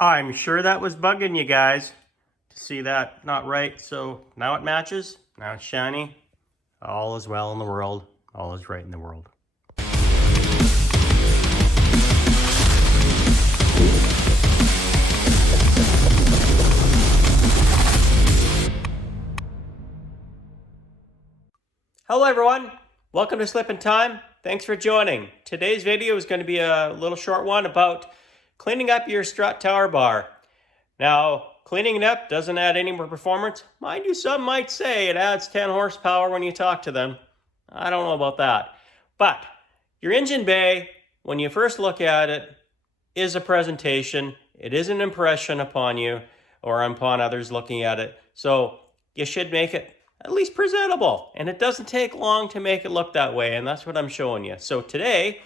I'm sure that was bugging you guys to see that not right. So now it matches. Now it's shiny. All is well in the world. All is right in the world. Hello everyone. Welcome to Slip in Time. Thanks for joining. Today's video is going to be a little short one about cleaning up your Strut Tower Bar. Now, cleaning it up doesn't add any more performance. Mind you, some might say it adds 10 horsepower when you talk to them. I don't know about that. But your engine bay, when you first look at it, is a presentation. It is an impression upon you or upon others looking at it. So you should make it at least presentable. And it doesn't take long to make it look that way. And that's what I'm showing you. So today,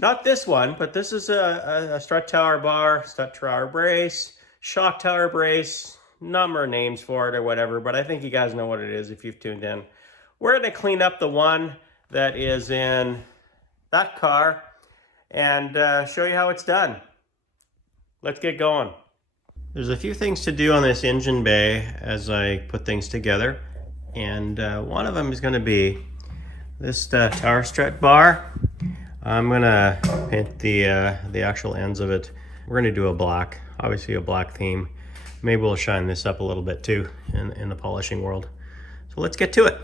not this one, but this is a strut tower bar, strut tower brace, shock tower brace, number of names for it or whatever, but I think you guys know what it is if you've tuned in. We're going to clean up the one that is in that car and show you how it's done. Let's get going. There's a few things to do on this engine bay as I put things together, and one of them is going to be this tower strut bar. I'm gonna paint the actual ends of it. We're gonna do a black, obviously a black theme. Maybe we'll shine this up a little bit too in the polishing world. So let's get to it.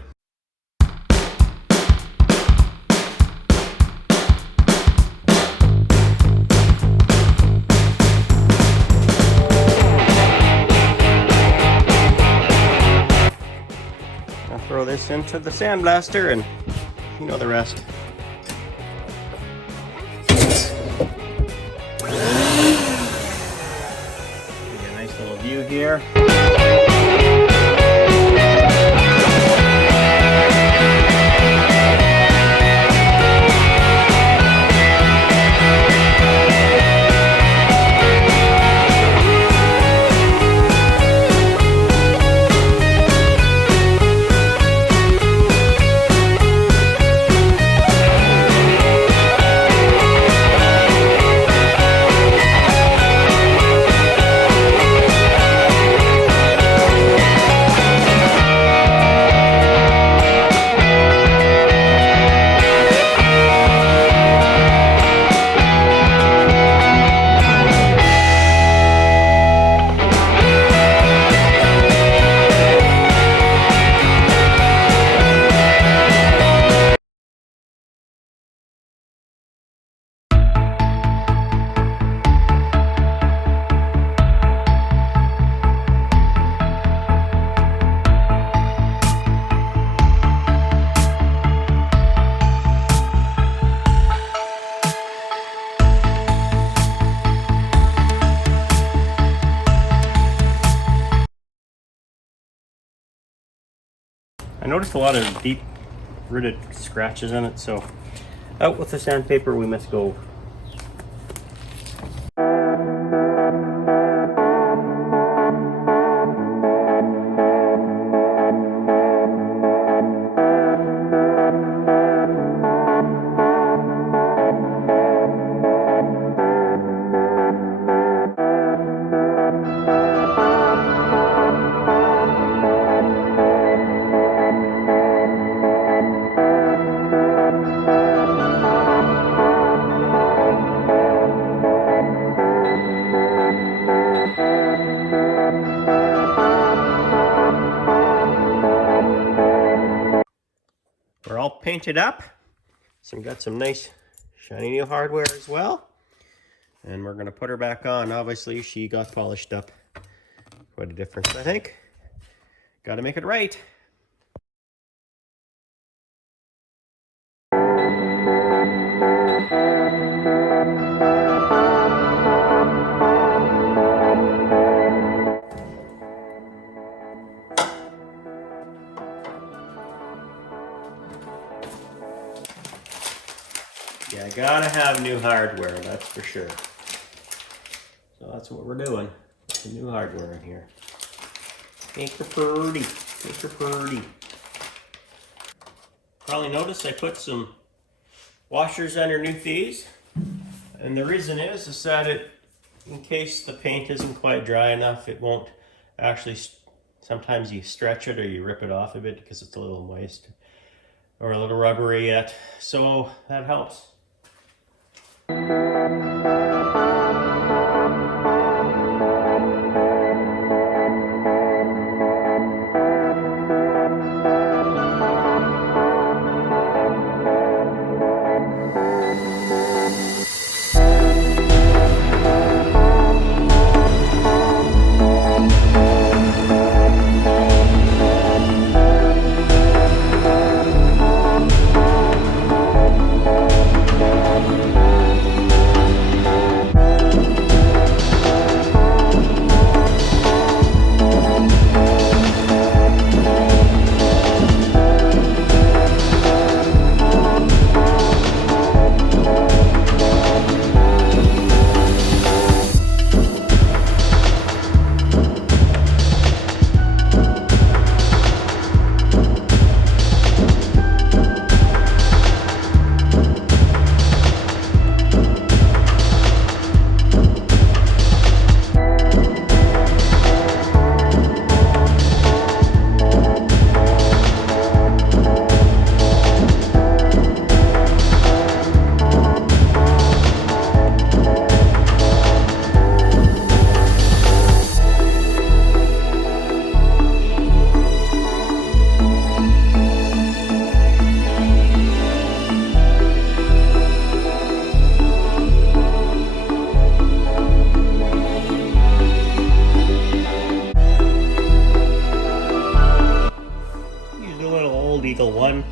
I'll throw this into the sandblaster and you know the rest. View here. I noticed a lot of deep rooted scratches in it, so out with the sandpaper we must go. We're all painted up, so we got some nice shiny new hardware as well, and we're going to put her back on. Obviously she got polished up, quite a difference I think. Got to make it right. Yeah, gotta have new hardware, that's for sure. So that's what we're doing. Put the new hardware in here. Make her pretty. Make her pretty. Probably noticed I put some washers underneath these. And the reason is that it in case the paint isn't quite dry enough. It won't actually, sometimes you stretch it or you rip it off a bit because it's a little moist or a little rubbery yet. So that helps. Eagle 1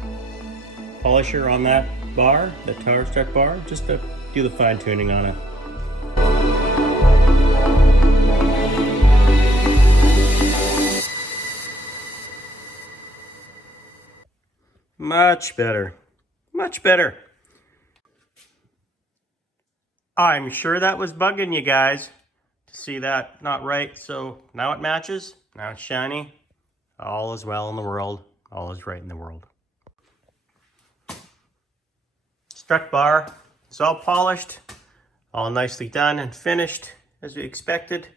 polisher on that bar, the Tower Strut bar, just to do the fine tuning on it. Much better. Much better. I'm sure that was bugging you guys to see that not right. So now it matches. Now it's shiny. All is well in the world. All is right in the world. Strut bar is all polished, all nicely done and finished as we expected.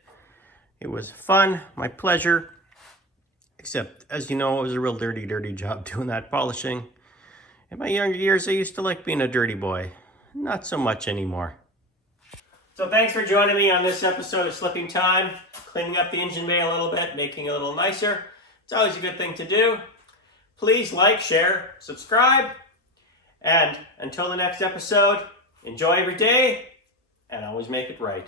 It was fun, my pleasure. Except, as you know, it was a real dirty job doing that polishing. In my younger years, I used to like being a dirty boy. Not so much anymore. So thanks for joining me on this episode of Slipping Time, cleaning up the engine bay a little bit, making it a little nicer. It's always a good thing to do. Please like, share, subscribe, and until the next episode, enjoy every day, and always make it right.